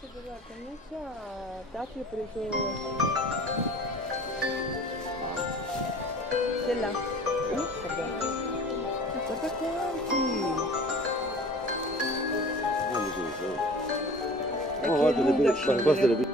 Siete la camicia, dati ho preso della. Guarda quanti! Quanti sono? E che lunga scendere.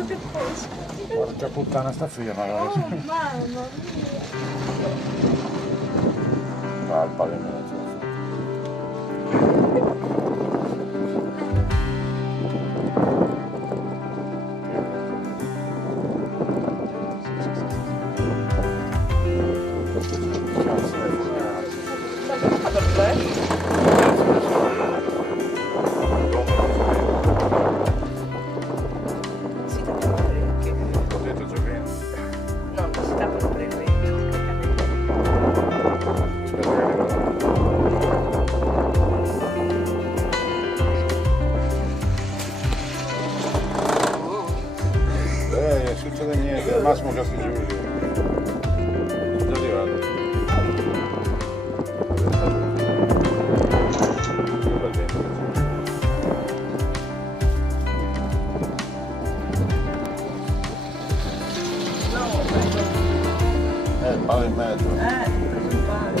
Porca puttana, sta ferma. Oh, mamma mia. Va al pavimento. Si tappa il orecchio. Ho detto Giovino. No, non si tappa il orecchio. Aspetta che arriva. Succede niente, al massimo Casco Giulio. È già arrivato. Il palo in mezzo. Preso il palo.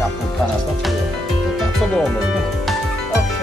Ah, puttana, sta ferma. Che cazzo d'uomo? Ok.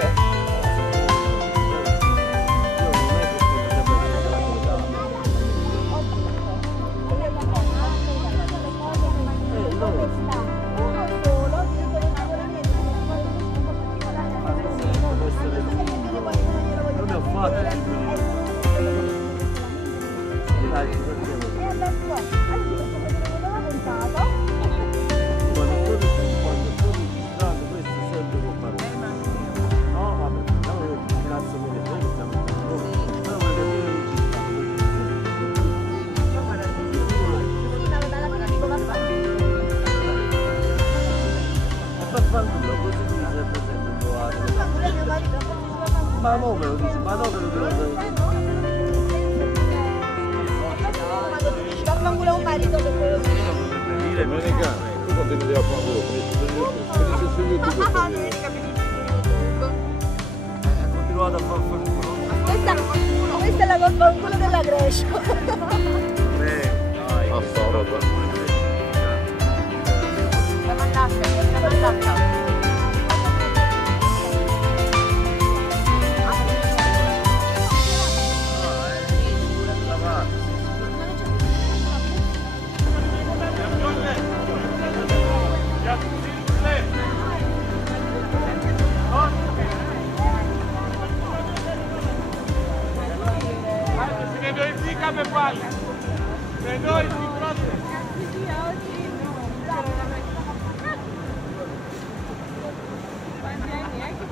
Ma no, me lo dici, ma no, me lo dico. Vaffanculo un marito che quello sì. Domenica, tu continui a fare finisci su YouTube. Continuate a far fanculo. Questa è la vaffanculo della Grecia. Dai, A solo. La mandata. Quanti anni è che...